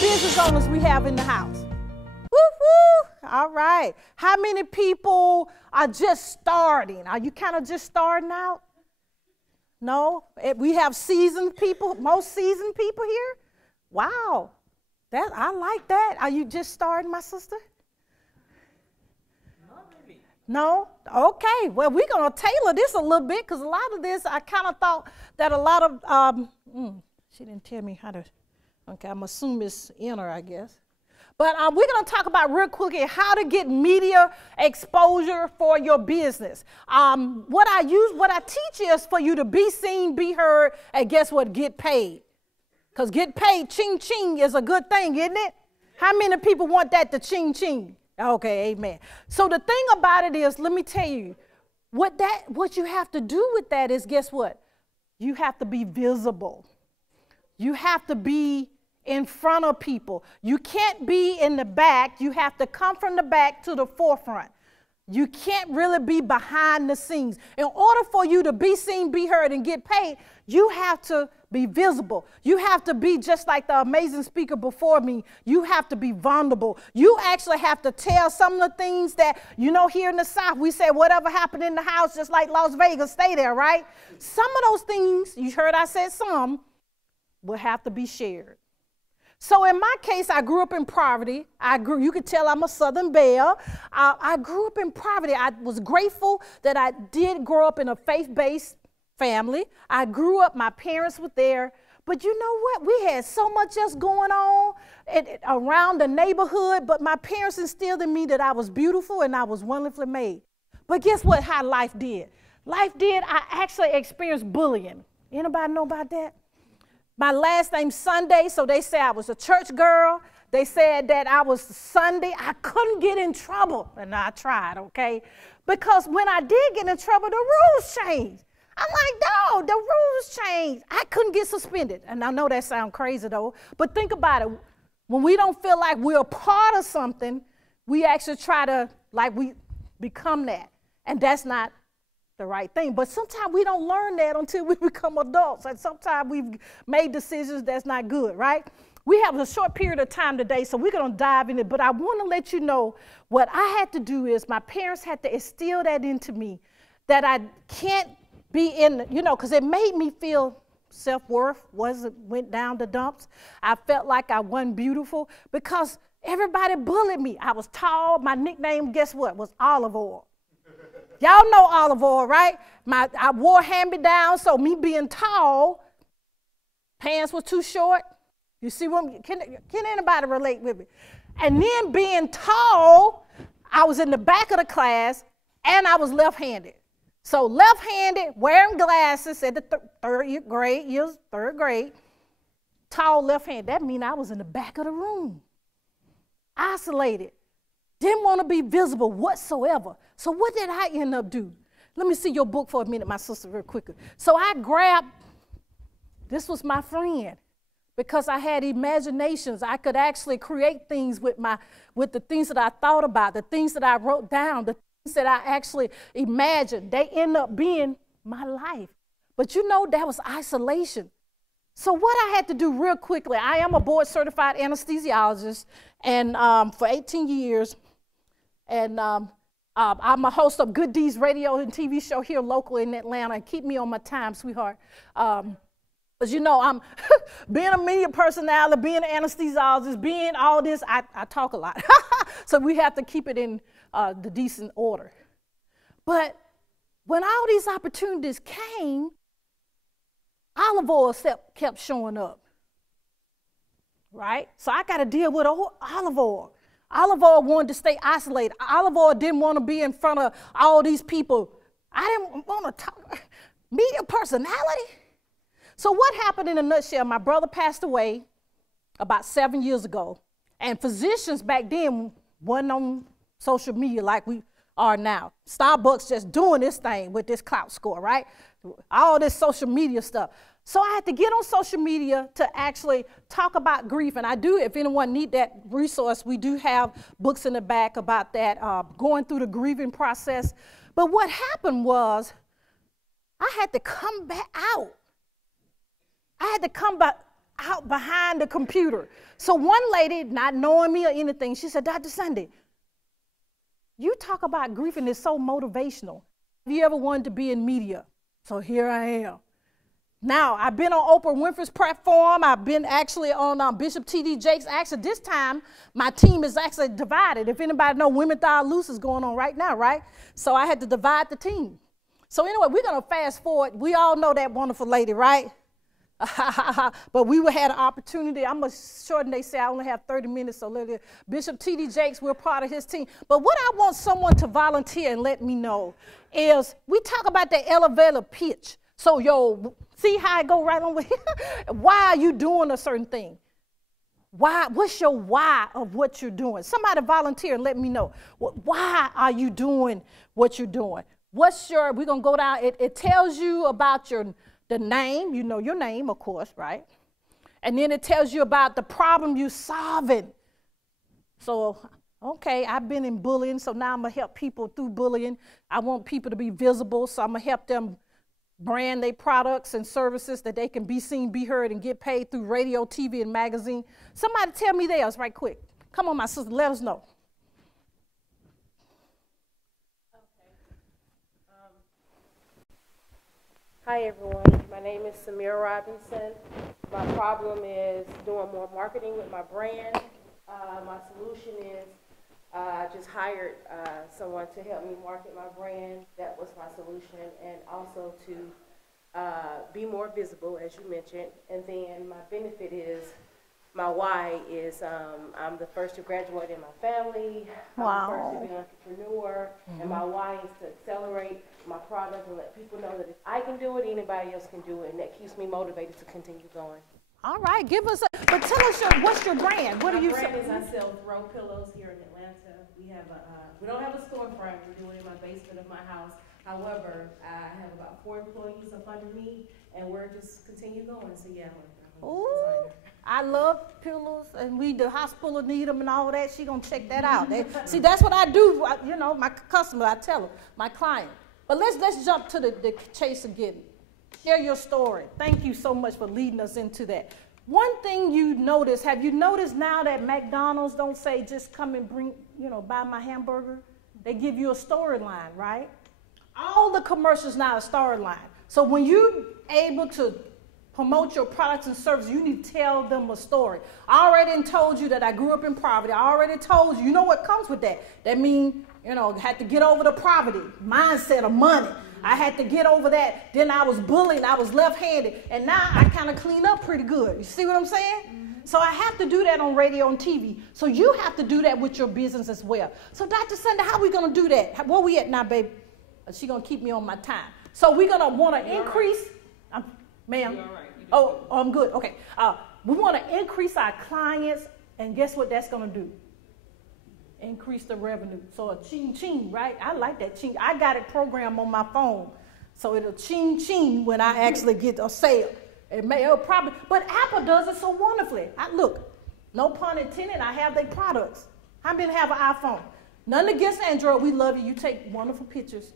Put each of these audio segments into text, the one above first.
business owners we have in the house? Woo-woo. All right. How many people are just starting? Are you kind of just starting out? No? We have seasoned people, most seasoned people here? Wow. I like that. Are you just starting, my sister? No? Okay. Well, we're going to tailor this a little bit because a lot of this, I kind of thought that a lot of, she didn't tell me how to, okay, I'm assuming it's inner, I guess. But we're going to talk about real quickly how to get media exposure for your business. What I teach is for you to be seen, be heard, and guess what? Get paid. Because get paid, ching ching, is a good thing, isn't it? How many people want that to ching ching? Okay, amen. So the thing about it is, let me tell you, what you have to do with that is, guess what? You have to be visible. You have to be in front of people. You can't be in the back. You have to come from the back to the forefront. You can't really be behind the scenes. In order for you to be seen, be heard, and get paid, you have to be visible. You have to be just like the amazing speaker before me. You have to be vulnerable. You actually have to tell some of the things that, here in the South, we say whatever happened in the house, just like Las Vegas, stay there, right? Some of those things, you heard I said some, will have to be shared. So in my case, I grew up in poverty. You could tell I'm a Southern belle. I grew up in poverty. I was grateful that I did grow up in a faith-based family. I grew up, my parents were there. But you know what? We had so much else going on around the neighborhood, but my parents instilled in me that I was beautiful and I was wonderfully made. But guess what? How life did? I actually experienced bullying. Anybody know about that? My last name's Sunday, so they say I was a church girl. They said that I was Sunday. I couldn't get in trouble, and I tried, okay? Because when I did get in trouble, the rules changed. I'm like, no, the rules changed. I couldn't get suspended. And I know that sounds crazy, though, but think about it. When we don't feel like we're a part of something, we actually try to, we become that, and that's not the right thing. But sometimes we don't learn that until we become adults, and sometimes we've made decisions that's not good, right? We have a short period of time today, so we're going to dive in it, but I want to let you know what I had to do is my parents had to instill that into me, that I can't be in, because it made me feel self-worth went down the dumps. I felt like I wasn't beautiful because everybody bullied me. I was tall. My nickname, guess what, was Olive Oil. Y'all know olive oil, right? I wore hand-me-down, so me being tall, pants were too short. You see what? Can anybody relate with me? And then being tall, I was in the back of the class, and I was left-handed. So left-handed, wearing glasses at the third grade, tall left-handed. That means I was in the back of the room, isolated. Didn't want to be visible whatsoever. So what did I end up doing? Let me see your book for a minute, my sister, real quickly. So I grabbed, this was my friend, because I had imaginations. I could actually create things with the things that I thought about, the things that I wrote down, the things that I actually imagined. They end up being my life. But that was isolation. So what I had to do real quickly, I am a board-certified anesthesiologist, and for 18 years, and I'm a host of Good Deeds radio and TV show here locally in Atlanta. Keep me on my time, sweetheart. Because I'm being a media personality, being an anesthesiologist, being all this, I talk a lot. So we have to keep it in the decent order. But when all these opportunities came, olive oil kept showing up, right? So I got to deal with olive oil. Olive oil wanted to stay isolated. Olive oil didn't want to be in front of all these people. I didn't want to talk. Media personality. So what happened in a nutshell? My brother passed away about 7 years ago, and physicians back then wasn't on social media like we are now. Starbucks just doing this thing with this clout score, right? All this social media stuff. So I had to get on social media to actually talk about grief. And I do, if anyone need that resource, we do have books in the back about that, going through the grieving process. But what happened was I had to come back out. I had to come back out behind the computer. So one lady, not knowing me or anything, she said, Dr. Sunday, you talk about grief and it's so motivational. Have you ever wanted to be in media? So here I am. Now, I've been on Oprah Winfrey's platform. I've been actually on Bishop T.D. Jakes. Actually, this time, my team is actually divided. If anybody know, Women Thou Loose is going on right now, right? So I had to divide the team. So anyway, we're going to fast forward. We all know that wonderful lady, right? But we had an opportunity. I'm going to shorten. They say I only have 30 minutes. So Bishop T.D. Jakes, we're part of his team. But what I want someone to volunteer and let me know is we talk about the elevator pitch. So, see how I go right on with here? Why are you doing a certain thing? Why? What's your why of what you're doing? Somebody volunteer and let me know. Why are you doing what you're doing? What's your, we're going to go down. It tells you about the name. You know your name, of course, right? And then it tells you about the problem you're solving. So, okay, I've been in bullying, so now I'm going to help people through bullying. I want people to be visible, so I'm going to help them brand their products and services that they can be seen, be heard, and get paid through radio, TV, and magazine. Somebody tell me theirs right quick. Come on, my sister, let us know. Okay. Hi, everyone. My name is Samira Robinson. My problem is doing more marketing with my brand. My solution is I just hired someone to help me market my brand. That was my solution, and also to be more visible, as you mentioned. And then my benefit is, my why is I'm the first to graduate in my family. I'm the first to be an entrepreneur, and my why is to accelerate my product and let people know that if I can do it, anybody else can do it, and that keeps me motivated to continue going. All right, give us but tell us what's your brand? What do you sell? My brand is I sell throw pillows here in Atlanta. We don't have a storefront. We're doing it in my basement of my house. However, I have about 4 employees up under me, and we're just continue going. So yeah, I'm a designer. I love pillows, and the hospital need them and all that. She gonna check that out. See, that's what I do. You know, my customer, I tell them, my client. But let's jump to the chase again. Share your story. Thank you so much for leading us into that. One thing you notice, have you noticed now that McDonald's don't say just come and bring, buy my hamburger? They give you a storyline, right? All the commercials now are storyline. So when you're able to promote your products and services, you need to tell them a story. I already told you that I grew up in poverty. I already told you, you know what comes with that. That means, had to get over the poverty mindset of money. I had to get over that. Then I was bullied. I was left-handed. And now I kind of clean up pretty good. You see what I'm saying? Mm-hmm. So I have to do that on radio and TV. So you have to do that with your business as well. So Dr. Sunday, how are we going to do that? Where we at now, baby? She's going to keep me on my time. So we're going to want to increase. Right. Ma'am? You're all right. Oh, I'm good. Okay. We want to increase our clients. And guess what that's going to do? Increase the revenue. So a ching ching, right? I like that ching. I got it programmed on my phone. So it'll ching ching when I actually get a sale. It'll probably, but Apple does it so wonderfully. Look, no pun intended, I have their products. How many have an iPhone? Nothing against Android. We love you. You take wonderful pictures.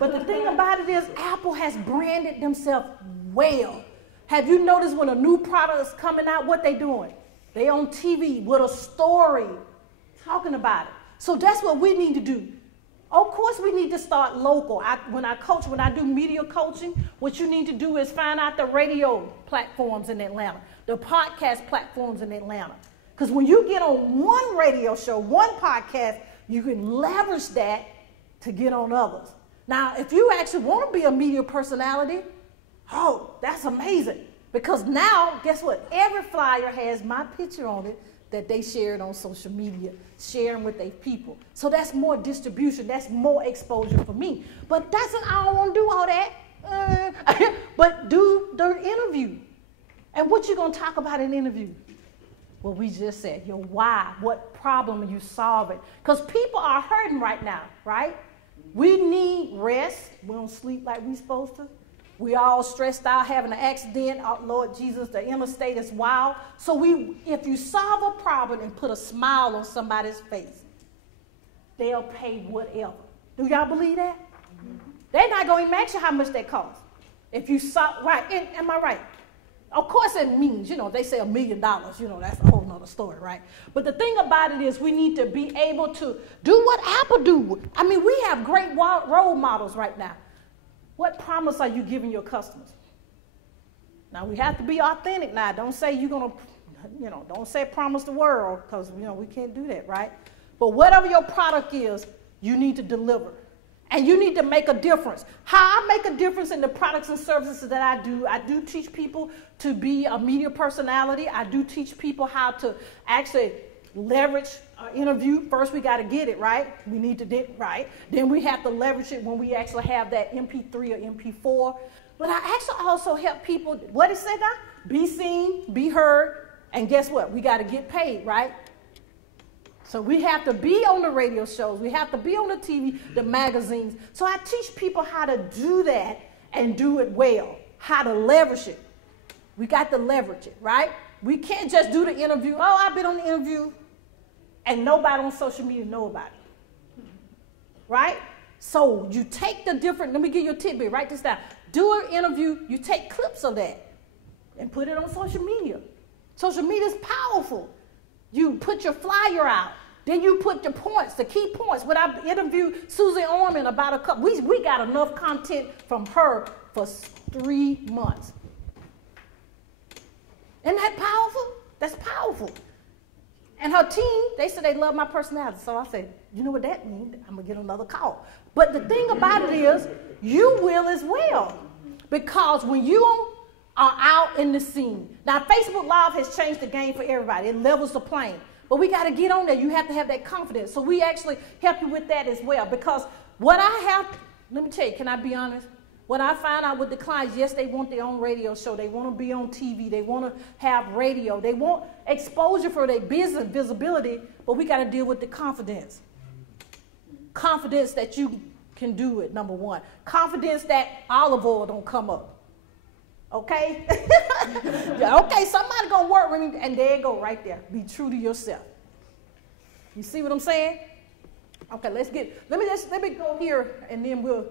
But the thing about it is Apple has branded themselves well. Have you noticed when a new product is coming out, what they doing? They on TV with a story. Talking about it. So that's what we need to do. Of course, we need to start local. When I do media coaching, what you need to do is find out the radio platforms in Atlanta, the podcast platforms in Atlanta. Because when you get on one radio show, one podcast, you can leverage that to get on others. Now, if you actually want to be a media personality, that's amazing. Because now, guess what? Every flyer has my picture on it that they shared on social media, sharing with their people. So that's more distribution, that's more exposure for me. But I don't want to do all that. But do the interview. And what you gonna talk about in the interview? Well, we just said, your why, what problem are you solving? Because people are hurting right now, right? We need rest. We don't sleep like we supposed to. We all stressed out, having an accident. Oh, Lord Jesus, the interstate is wild. So if you solve a problem and put a smile on somebody's face, they'll pay whatever. Do y'all believe that? Mm-hmm. They're not going to mention how much that costs. If you solve, right, am I right? Of course it means, they say $1 million, that's a whole nother story, right? But the thing about it is we need to be able to do what Apple do. I mean, we have great role models right now. What promise are you giving your customers? Now, we have to be authentic now. Don't say you're going to, don't say promise the world, because, we can't do that, right? But whatever your product is, you need to deliver. And you need to make a difference. How I make a difference in the products and services that I do teach people to be a media personality. I do teach people how to actually leverage an interview. First, we got to get it right. We need to get it right. Then we have to leverage it when we actually have that MP3 or MP4. But I actually also help people, what did it say now? Be seen, be heard, and guess what? We got to get paid, right? So we have to be on the radio shows. We have to be on the TV, the magazines. So I teach people how to do that and do it well, how to leverage it. We got to leverage it, right? We can't just do the interview. Oh, I've been on the interview, and nobody on social media know about it, right? So you take the different, let me give you a tidbit, write this down. Do an interview, you take clips of that and put it on social media. Social media is powerful. You put your flyer out. Then you put your points, the key points. When I interviewed Susie Orman about a couple, we got enough content from her for 3 months. Isn't that powerful? That's powerful. And her team, they said they love my personality. So I said, you know what that means? I'm going to get another call. But the thing about it is, you will as well. Because when you are out in the scene. Now, Facebook Live has changed the game for everybody. It levels the playing. But we got to get on there. You have to have that confidence. So we actually help you with that as well. Because what I have, let me tell you, can I be honest? What I find out with the clients, yes, they want their own radio show. They want to be on TV. They want to have radio. They want exposure for their business visibility. But we got to deal with the confidence. Confidence that you can do it, number one. Confidence that olive oil don't come up. Okay? Okay, somebody gonna work with me, and there you go, right there. Be true to yourself. You see what I'm saying? Okay, let me go here, and then we'll.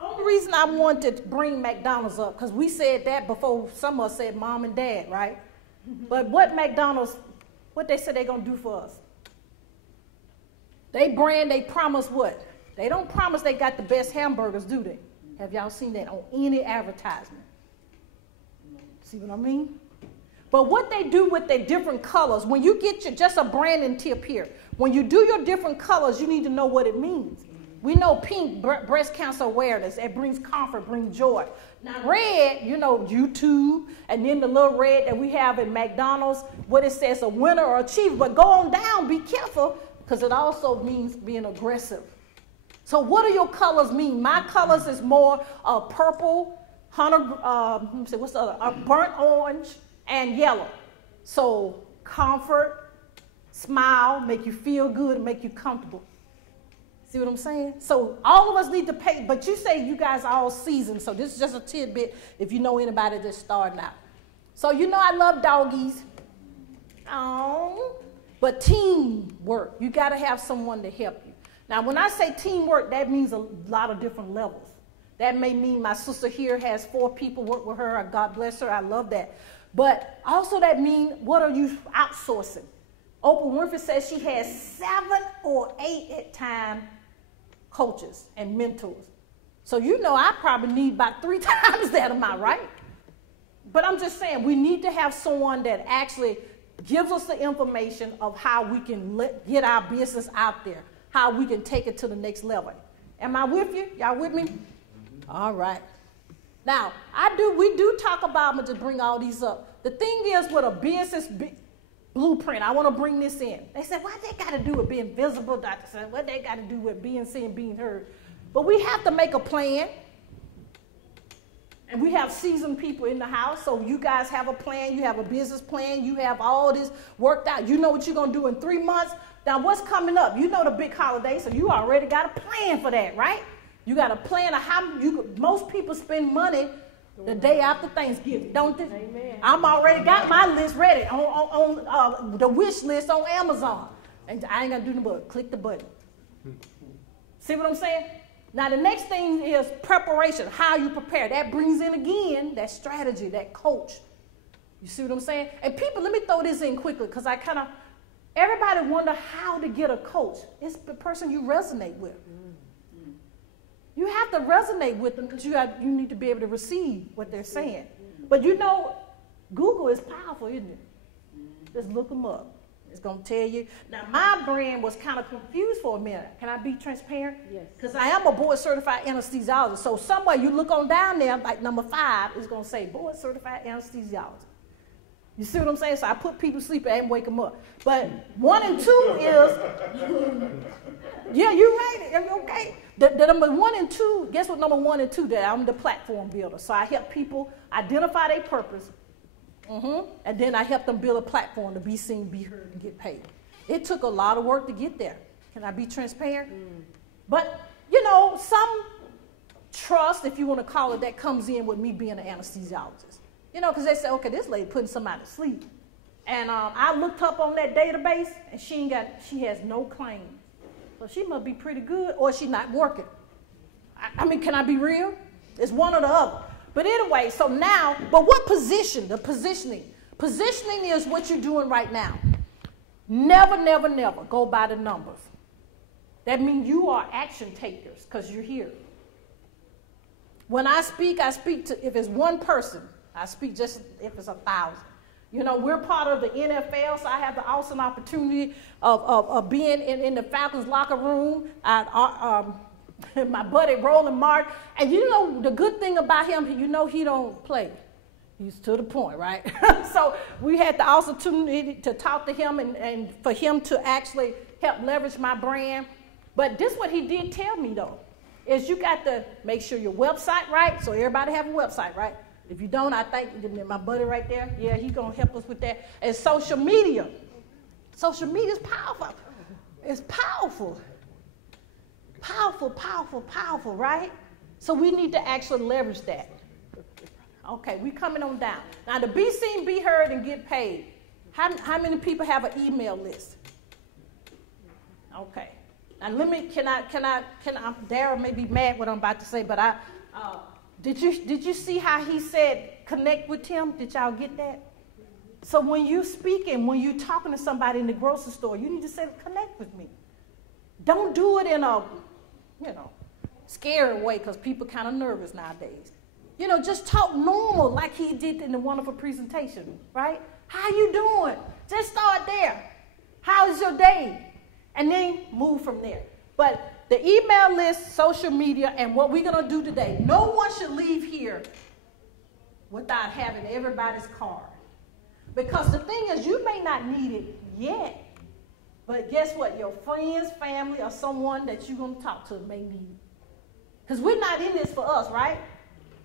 Only reason I wanted to bring McDonald's up, because we said that before. Some of us said mom and dad, right? But what McDonald's, what they said they're gonna do for us? They promise what? They don't promise they got the best hamburgers, do they? Have y'all seen that on any advertisement? See what I mean? But what they do with their different colors, when you get just a branding tip here, when you do your different colors, you need to know what it means. We know pink, breast cancer awareness. It brings comfort, brings joy. Now red, YouTube, and then the little red that we have in McDonald's, what it says, a winner or achiever. But go on down, be careful, because it also means being aggressive. So what do your colors mean? My colors is more purple, what's the other? Burnt orange and yellow. So comfort, smile, make you feel good, and make you comfortable. See what I'm saying? So all of us need to pay, but you say you guys are all seasoned, so this is just a tidbit if you know anybody that's starting out. So I love doggies. Oh, but teamwork, you got to have someone to help you. Now, when I say teamwork, that means a lot of different levels. That may mean my sister here has 4 people work with her. God bless her. I love that. But also that means, what are you outsourcing? Oprah Winfrey says she has 7 or 8 at time coaches and mentors. So I probably need about 3 times that amount, right? But I'm just saying, we need to have someone that actually gives us the information of how we can get our business out there, how we can take it to the next level. Am I with you? Y'all with me? All right. Now, we do talk about, I'm going to bring all these up. The thing is with a business blueprint, I want to bring this in. They said, what they got to do with being visible, Dr. Said, what they got to do with being seen, being heard? But we have to make a plan. And we have seasoned people in the house, so you guys have a plan. You have a business plan. You have all this worked out. You know what you're going to do in 3 months. Now, what's coming up? You know the big holiday, so you already got a plan for that, right? You got a plan of how most people spend money the day after Thanksgiving, don't they? Amen. I'm already got my list ready on the wish list on Amazon. And I ain't going to do nothing but click the button. See what I'm saying? Now, the next thing is preparation, how you prepare. That brings in, again, that strategy, that coach. You see what I'm saying? And people, let me throw this in quickly because everybody wonder how to get a coach. It's the person you resonate with. You have to resonate with them because you need to be able to receive what they're saying. But you know, Google is powerful, isn't it? Just look them up. It's going to tell you. Now, my brand was kind of confused for a minute. Can I be transparent? Yes. Because I am a board-certified anesthesiologist. So somewhere you look on down there, like number 5, it's going to say board-certified anesthesiologist. You see what I'm saying? So I put people to sleep and wake them up. But 1 and 2 is, yeah, you're right. Okay. The number 1 and 2, guess what number 1 and 2 that I'm the platform builder. So I help people identify their purpose. And then I help them build a platform to be seen, be heard, and get paid. It took a lot of work to get there. Can I be transparent? But, you know, some trust, if you want to call it that, comes in with me being an anesthesiologist. You know, because they say, okay, this lady putting somebody to sleep. And I looked up on that database, and she has no claim. So she must be pretty good, or she's not working. I mean, can I be real? It's one or the other. But anyway, so now, but what position? The positioning. Positioning is what you're doing right now. Never, never, never go by the numbers. That means you are action takers because you're here. When I speak to, if it's one person, I speak just if it's 1,000. You know, we're part of the NFL, so I have the awesome opportunity of being in the Falcons locker room. My buddy Roland Martin, and you know the good thing about him, you know he don't play. He's to the point, right? So we had the opportunity to talk to him and for him to actually help leverage my brand. But this what he did tell me though, is you got to make sure your website right. So everybody have a website, right? If you don't, I think my buddy right there, yeah, he's gonna help us with that. And social media. Social media is powerful. It's powerful. Powerful, powerful, powerful, right? So we need to actually leverage that. Okay, we coming on down. Now to be seen, be heard, and get paid. How many people have an email list? Okay. Now let me, can I, Dara may be mad what I'm about to say, but did you see how he said connect with him? Did y'all get that? So when you speaking, when you talking to somebody in the grocery store, you need to say connect with me. Don't do it in a, scary way because people kind of nervous nowadays. You know, just talk normal like he did in the wonderful presentation, right? How you doing? Just start there. How is your day? And then move from there. But the email list, social media, and what we're going to do today, no one should leave here without having everybody's card. Because the thing is, you may not need it yet. But guess what? Your friends, family, or someone that you're going to talk to may need it. Because we're not in this for us, right?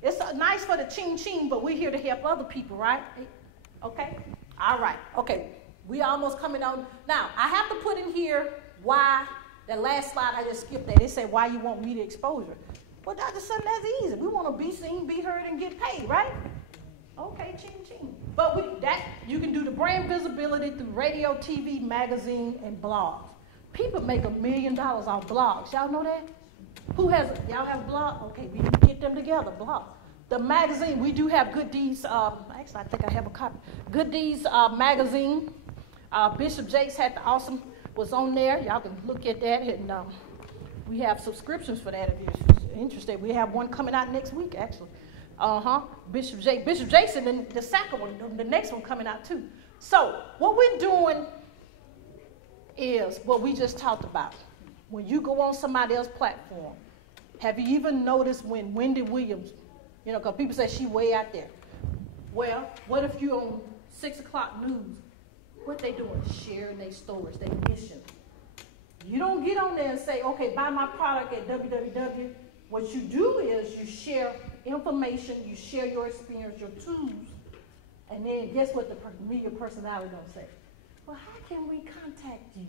It's nice for the ching-ching, but we're here to help other people, right? Okay? All right. Okay. We almost coming on. Now, I have to put in here why. That last slide, I just skipped that. It said why you want media exposure. Well, Dr. Sutton, that's easy. We want to be seen, be heard, and get paid, right? Okay, ching-ching. But you can do the brand visibility through radio, TV, magazine, and blogs. People make $1 million off blogs. Y'all know that? Y'all have a blog? Okay, we get them together, blog. The magazine, we do have Good Deeds. Actually, I think I have a copy. Good Deeds magazine. Bishop Jakes was on there. Y'all can look at that. And we have subscriptions for that if you're interested. We have one coming out next week, actually. Bishop Jakes, and then the second one, the next one coming out too. So what we're doing is what we just talked about. When you go on somebody else's platform, have you even noticed when Wendy Williams, because people say she way out there. Well, what if you're on 6 o'clock news? What they doing? Sharing their stories, their mission. You don't get on there and say, okay, buy my product at www. What you do is you share information, you share your experience, your tools, and then guess what the media personality don't say? Well, how can we contact you?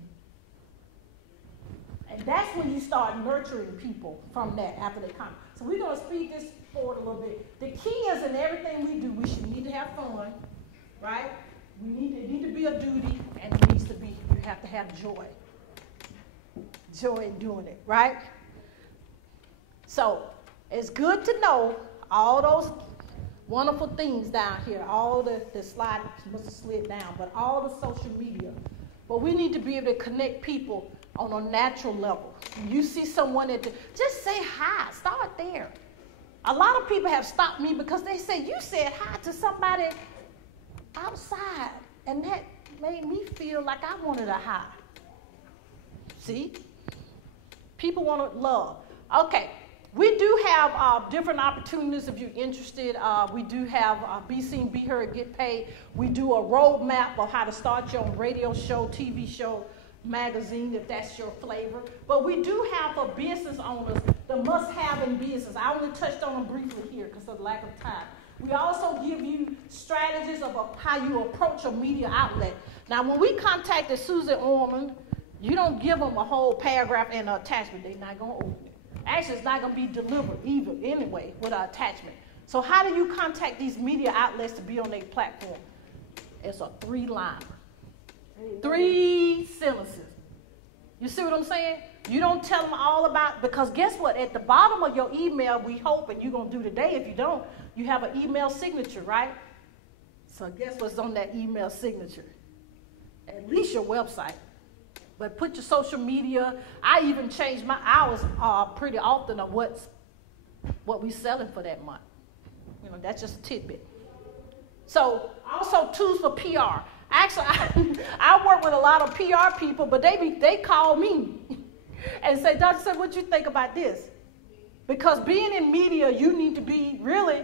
And that's when you start nurturing people from that after they come. So we're going to speed this forward a little bit. The key is in everything we do, we should need to have fun, right? It need to be a duty, and it needs to be, you have to have joy. Joy in doing it, right? So it's good to know all those wonderful things down here. All the slide must have slid down, but all the social media. But we need to be able to connect people on a natural level. You see someone just say hi. Start there. A lot of people have stopped me because they say, you said hi to somebody outside, and that made me feel like I wanted a hi. See? People want to love. Okay. We do have different opportunities if you're interested. We do have Be Seen, Be Heard, Get Paid. We do a roadmap of how to start your own radio show, TV show, magazine, if that's your flavor. But we do have for business owners the must-have in business. I only touched on them briefly here because of lack of time. We also give you strategies of how you approach a media outlet. Now, when we contacted Susan Orman, you don't give them a whole paragraph and an attachment. They're not going to open it. Actually, it's not going to be delivered either anyway with an attachment. So how do you contact these media outlets to be on their platform? It's a 3-liner. 3 sentences. You see what I'm saying? You don't tell them all about, because guess what? At the bottom of your email, we hope, and you're going to do today, if you don't, you have an email signature, right? So guess what's on that email signature? At least your website. But put your social media. I even change my hours pretty often of what we're selling for that month. You know, that's just a tidbit. So also tools for PR. Actually, I work with a lot of PR people, but they call me and say, Dr. Sir, what you think about this? Because being in media, you need to be really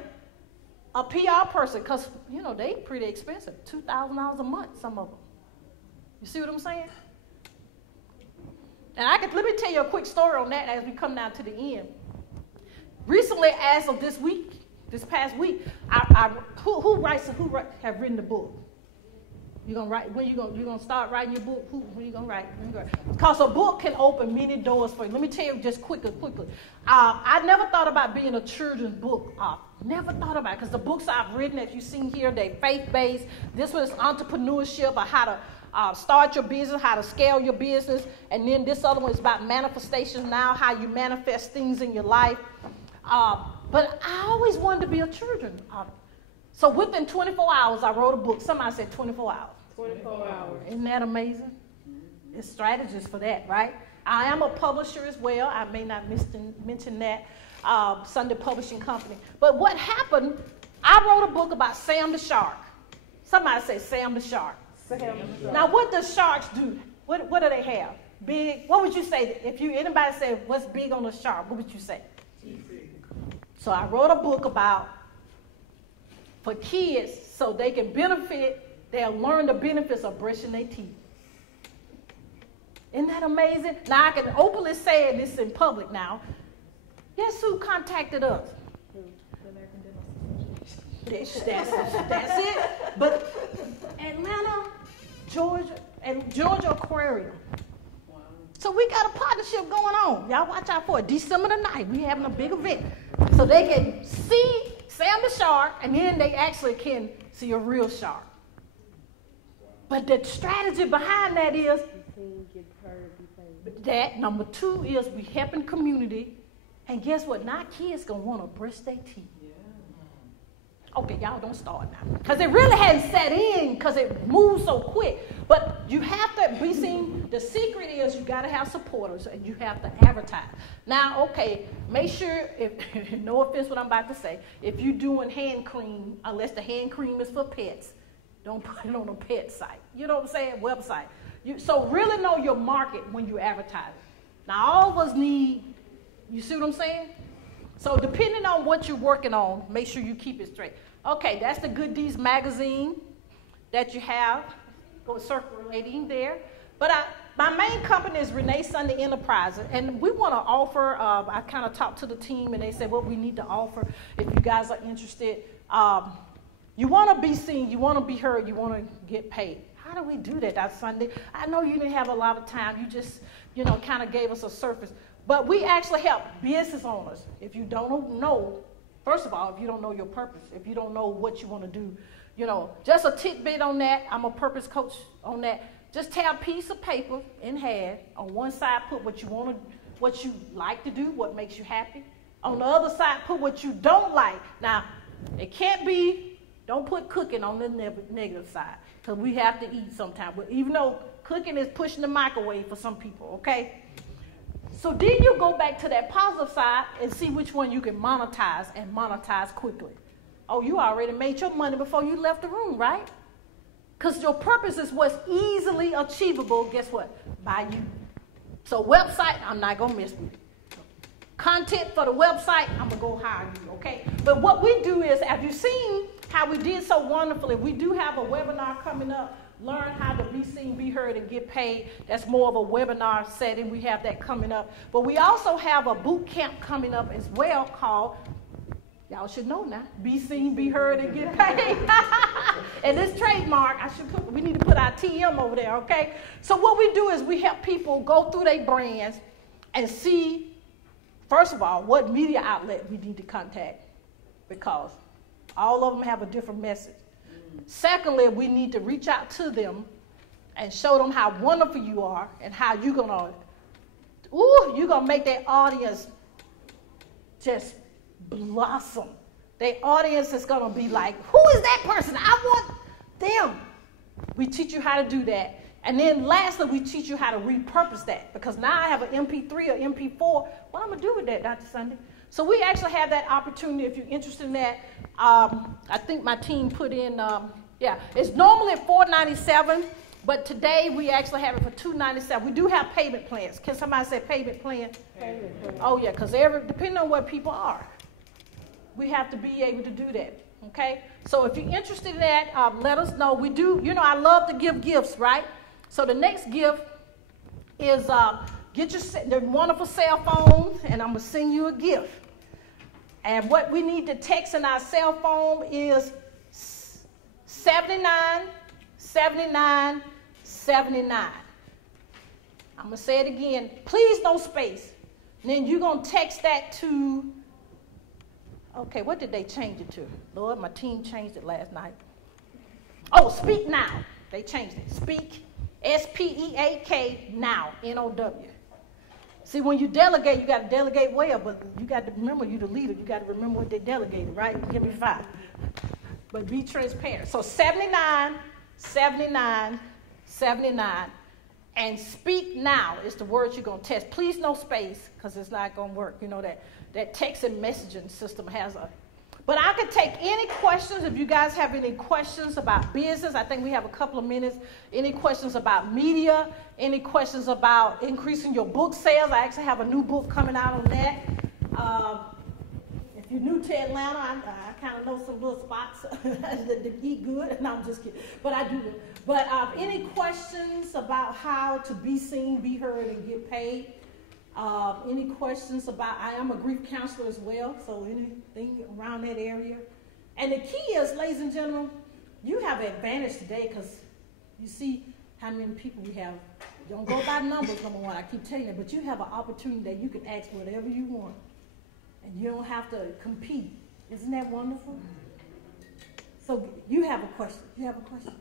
a PR person because, you know, they pretty expensive. $2,000 a month, some of them. You see what I'm saying? And let me tell you a quick story on that as we come down to the end. Recently, as of this past week, who have written the book? You're gonna write when you're gonna start writing your book. When you gonna write? Because a book can open many doors for you. Let me tell you just quickly. I never thought about being a children's book author. Never thought about it because the books I've written, as you've seen here, they're faith-based. This was entrepreneurship or how to start your business, how to scale your business. And then this other one is about manifestation now, how you manifest things in your life. But I always wanted to be a children's author. So within 24 hours, I wrote a book. Somebody said 24 hours. 24 hours. Isn't that amazing? It's strategies for that, right? I am a publisher as well. I may not mention that. Sunday Publishing Company. But what happened, I wrote a book about Sam the Shark. Somebody say Sam the Shark. Now, what does sharks do? What do they have? Big. What would you say if anybody said what's big on a shark? What would you say? So I wrote a book about for kids so they can benefit. They'll learn the benefits of brushing their teeth. Isn't that amazing? Now I can openly say this in public now. Guess who contacted us? That's it. But Atlanta, Georgia Aquarium. So we got a partnership going on. Y'all watch out for it. December the 9th, we having a big event. So they can see Sam the Shark, and then they actually can see a real shark. But the strategy behind that is that number 2 is we helping community. And guess what? Now kids going to want to brush their teeth. Okay, y'all don't start now. Because it really hadn't set in because it moves so quick. But you have to be seen. The secret is you got to have supporters and you have to advertise. Now, okay, make sure, no offense what I'm about to say, if you're doing hand cream, unless the hand cream is for pets, don't put it on a pet site. You know what I'm saying? Website. So really know your market when you advertise. Now, all of us need, you see what I'm saying? So depending on what you're working on, make sure you keep it straight. Okay, that's the Good Deeds magazine that you have. Go circulating there. But my main company is Renee Sunday Enterprises, and we want to offer, I kind of talked to the team, and they said what we need to offer if you guys are interested. You want to be seen, you want to be heard, you want to get paid. How do we do that Sunday? I know you didn't have a lot of time. You just, kind of gave us a surface. But we actually help business owners. If you don't know, first of all, if you don't know your purpose, if you don't know what you want to do, just a tidbit on that. I'm a purpose coach on that. Just tear a piece of paper in half. On one side, put what you want to, what you like to do, what makes you happy. On the other side, put what you don't like. Now, It can't be, don't put cooking on the negative side, because we have to eat sometime. But even though cooking is pushing the microwave for some people, okay? So then you go back to that positive side and see which one you can monetize and monetize quickly. Oh, you already made your money before you left the room, right? Because your purpose is what's easily achievable, guess what? By you. So website, I'm not going to mess with it. Content for the website, I'm going to go hire you, okay? But what we do is, as you've seen how we did so wonderfully, we do have a webinar coming up, Learn How to Be Seen, Be Heard, and Get Paid. That's more of a webinar setting. We have that coming up. But we also have a boot camp coming up as well called, y'all should know now, Be Seen, Be Heard, and Get Paid. And this trademark, we need to put our TM over there, okay? So what we do is we help people go through their brands and see, first of all, what media outlet we need to contact, because all of them have a different message. Secondly, we need to reach out to them and show them how wonderful you are and how you're gonna make their audience just blossom. Their audience is gonna be like, who is that person? I want them. We teach you how to do that. And then lastly, we teach you how to repurpose that, because now I have an MP3 or MP4. What I'm gonna do with that, Dr. Sunday? So we actually have that opportunity if you're interested in that. I think my team put in, it's normally at $4.97, but today we actually have it for $2.97. We do have payment plans. Can somebody say payment plan? Payment plan. Oh yeah, because depending on where people are, we have to be able to do that. Okay? So if you're interested in that, let us know. We do, I love to give gifts, right? So the next gift is get the wonderful cell phones, and I'm going to send you a gift. And what we need to text in our cell phone is 79, 79, 79. I'm going to say it again. Please no space. And then you're going to text that to, okay, what did they change it to? Lord, my team changed it last night. Oh, Speak Now. They changed it. Speak, S-P-E-A-K, now, N-O-W. See, when you delegate, you got to delegate well, but you got to remember you're the leader. You got to remember what they delegated, right? Give me 5. But be transparent. So 79, 79, 79, and Speak Now is the word you're going to test. Please no space, because it's not going to work. You know that text and messaging system has a... But I could take any questions. If you guys have any questions about business, I think we have a couple of minutes. Any questions about media, any questions about increasing your book sales. I actually have a new book coming out on that. If you're new to Atlanta, I kind of know some little spots that eat good. No, I'm just kidding. But I do. But any questions about how to be seen, be heard, and get paid? Any questions about, I am a grief counselor as well, so anything around that area. And the key is, ladies and gentlemen, you have an advantage today, because you see how many people we have. You don't go by numbers, number one, I keep telling you that, but you have an opportunity that you can ask whatever you want, and you don't have to compete. Isn't that wonderful? So you have a question. You have a question?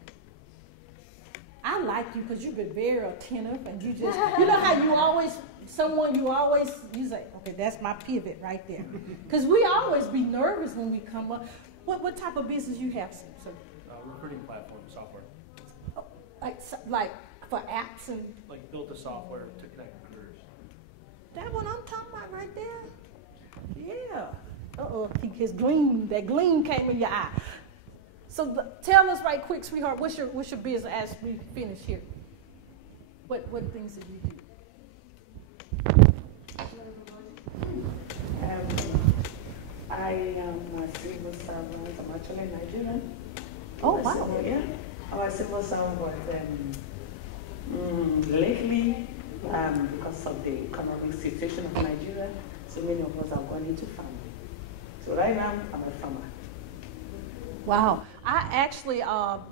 I like you because you've been very attentive, and you just, you know how you always, you say, okay, that's my pivot right there. Because we always be nervous when we come up. What type of business you have, sir? Recruiting platform software. Oh, like for apps and? Like built the software to connect recruiters. That one I'm talking about right there? Yeah. Uh-oh, that gleam came in your eye. So tell us right quick, sweetheart, what's your business as we finish here? What things did you do? I am a civil servant. I'm actually Nigerian. Oh, wow. Yeah. I'm a civil servant, but lately, because of the economic situation of Nigeria, so many of us have gone into farming. So right now, I'm a farmer. Wow. I actually,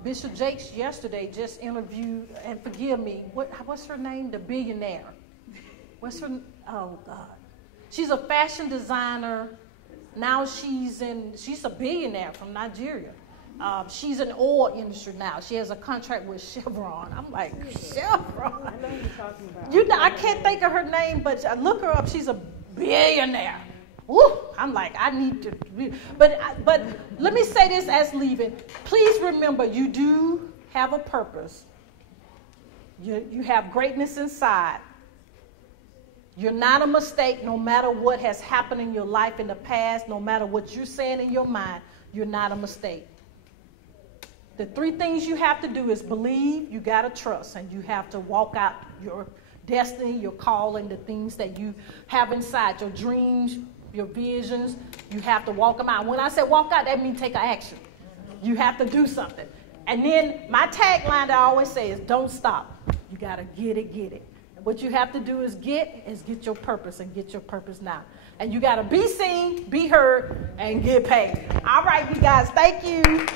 Bishop Jakes yesterday just interviewed, and forgive me, what's her name? The billionaire. What's her, oh God. She's a fashion designer. Now she's a billionaire from Nigeria. She's in the oil industry now. She has a contract with Chevron. I'm like, Chevron? I know who you're talking about. I can't think of her name, but look her up. She's a billionaire. Ooh, I'm like, I need to. But let me say this as leaving. Please remember, you do have a purpose. You have greatness inside. You're not a mistake no matter what has happened in your life in the past, no matter what you're saying in your mind, you're not a mistake. The 3 things you have to do is believe, you got to trust, and you have to walk out your destiny, your calling, the things that you have inside, your dreams, your visions. You have to walk them out. When I say walk out, that means take action. You have to do something. And then my tagline that I always say is don't stop. You got to get it, get it. And what you have to do is get your purpose, and get your purpose now. And you got to be seen, be heard, and get paid. All right, you guys, thank you.